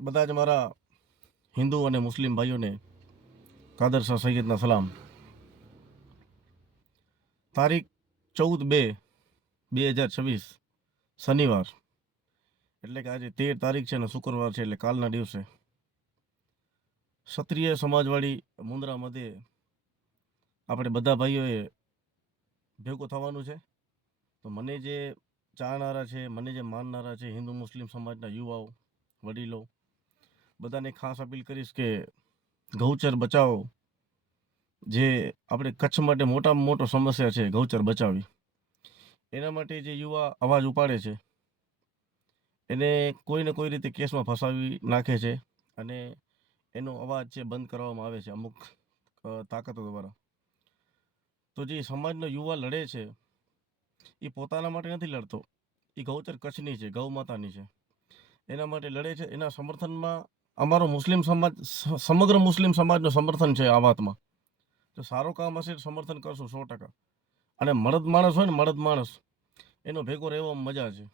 બધા જ મારા હિન્દુ અને મુસ્લિમ ભાઈઓને કાદર શાહ સૈયદના સલામ. તારીખ ચૌદ બે બે હજાર છવ્વીસ, શનિવાર. એટલે કે આજે તેર તારીખ છે ને શુક્રવાર છે, એટલે કાલના દિવસે. ક્ષત્રિય સમાજવાળી મુંદ્રા મધ્યે આપણે બધા ભાઈઓએ ભેગું થવાનું છે. તો મને જે ચાહનારા છે, મને જે માનનારા છે હિન્દુ મુસ્લિમ સમાજના યુવાઓ, વડીલો બધાને ખાસ અપીલ કરીશ કે ગૌચર બચાવો. જે આપણે કચ્છ માટે મોટામાં મોટો સમસ્યા છે, ગૌચર બચાવવી. એના માટે જે યુવા અવાજ ઉપાડે છે, એને કોઈને કોઈ રીતે કેસમાં ફસાવી નાખે છે અને એનો અવાજ છે બંધ કરવામાં આવે છે અમુક તાકાતો દ્વારા. તો જે સમાજનો યુવા લડે છે, એ પોતાના માટે નથી લડતો. એ ગૌચર કચ્છની છે, ગૌ માતાની છે. એના માટે લડે છે, એના સમર્થનમાં અમારો મુસ્લિમ સમાજ સમગ્ર મુસ્લિમ સમાજનું સમર્થન છે આ વાતમાં. તો સારું કામ હશે સમર્થન કરશું સો ટકા. અને મળદ માણસ હોય ને મળદ માણસ, એનો ભેગો રહેવો મજા છે.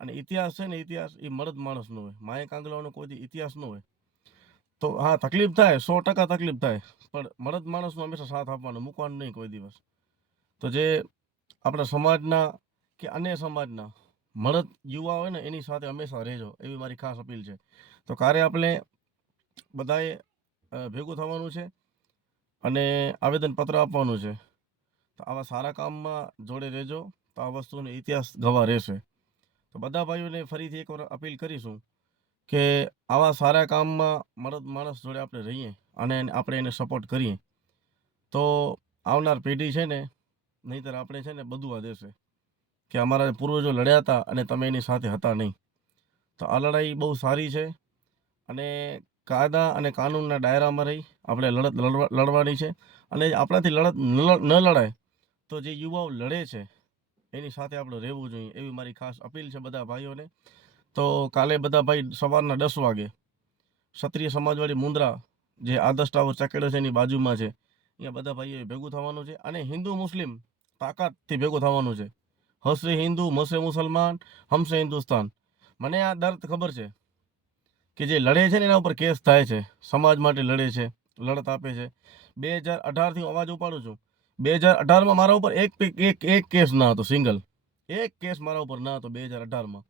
અને ઇતિહાસ છે ને ઇતિહાસ, એ મળદ માણસનો હોય. માય કાંગલાઓનો કોઈ ઇતિહાસ ન હોય. તો હા, તકલીફ થાય, સો ટકા તકલીફ થાય. પણ મળદ માણસનો હંમેશા સાથ આપવાનો, મૂકવાનો નહીં કોઈ દિવસ. તો જે આપણા સમાજના કે અન્ય સમાજના મળદ યુવા હોય ને, એની સાથે હંમેશા રહેજો. એવી મારી ખાસ અપીલ છે. તો કારે આપણે બધાએ ભેગું થવાનું છે અને આવેદનપત્ર આપવાનું છે. તો આવા સારા કામમાં જોડે રહેજો, તો આ વસ્તુનો ઇતિહાસ ગવા રહેશે. તો બધા ભાઈઓને ફરીથી એકવાર અપીલ કરીશું કે આવા સારા કામમાં મરદ માણસ જોડે આપણે રહીએ અને આપણે એને સપોર્ટ કરીએ. તો આવનાર પેઢી છે ને, નહીંતર આપણે છે ને બધું આ દેશે કે અમારા પૂર્વજો લડ્યા હતા અને તમે એની સાથે હતા નહીં. તો આ લડાઈ બહુ સારી છે. અને કાયદા અને કાનૂનના દાયરામાં રહી, આપણે લડત લડવા- લડવાની છે. અને આપણાથી લડત ન લડાય તો જે યુવાઓ લડે છે, એની સાથે આપણે રહેવું જોઈએ. એવી મારી ખાસ અપીલ છે બધા ભાઈઓને. તો કાલે બધા ભાઈ સવારના દસ વાગે ક્ષત્રિય સમાજવાળી મુંદ્રા, જે આદર્શ ટાવર ચકેડો છે એની બાજુમાં છે, અહીંયા બધા ભાઈઓએ ભેગું થવાનું છે. અને હિન્દુ મુસ્લિમ તાકાતથી ભેગું થવાનું છે. હશે હિન્દુ મસે મુસલમાન હમસે હિન્દુસ્તાન. મને આ દર્દ ખબર છે. કે જે લડે છે ને એના ઉપર કેસ થાય છે, સમાજ માટે લડે છે, લડત આપે છે. બે હજાર અઢારથી હું અવાજ ઉપાડું છું. બે હજાર અઢારમાં મારા ઉપર એક એક એક કેસ ના હતો, સિંગલ. એક કેસ મારા ઉપર ના હતો બે હજાર અઢારમાં.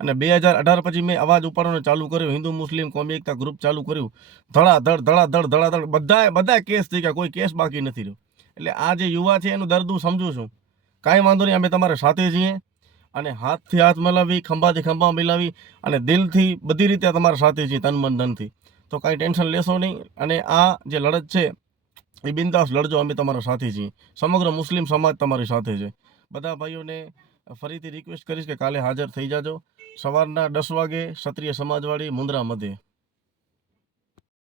અને બે હજાર અઢાર પછી મેં અવાજ ઉપાડવાનું ચાલુ કર્યું. હિન્દુ, મુસ્લિમ, કોમી, એકતા ગ્રુપ ચાલુ કર્યું. ધડાધડ ધડાધડ ધડાધડ બધા બધા કેસ થઈ ગયા કોઈ કેસ બાકી નથી રહ્યો. એટલે આ જે યુવા છે, એનું દર્દ હું સમજું છું. કાંઈ વાંધો નહીં, અમે તમારે સાથે છીએ. અને હાથથી હાથ મિલાવી, ખંભાથી ખંભા મિલાવી અને દિલથી બધી રીતે તમારા સાથે છીએ, તન મન ધનથી. તો કાંઈ ટેન્શન લેશો નહીં. અને આ જે લડત છે, એ બિંદાસ લડજો, અમે તમારા સાથે છીએ. સમગ્ર મુસ્લિમ સમાજ તમારી સાથે છે. બધા ભાઈઓને ફરીથી રિક્વેસ્ટ કરીશ કે કાલે હાજર થઈ જાજો. સવારના દસ વાગે ક્ષત્રિય સમાજવાળી મુંદ્રા મધ્યે.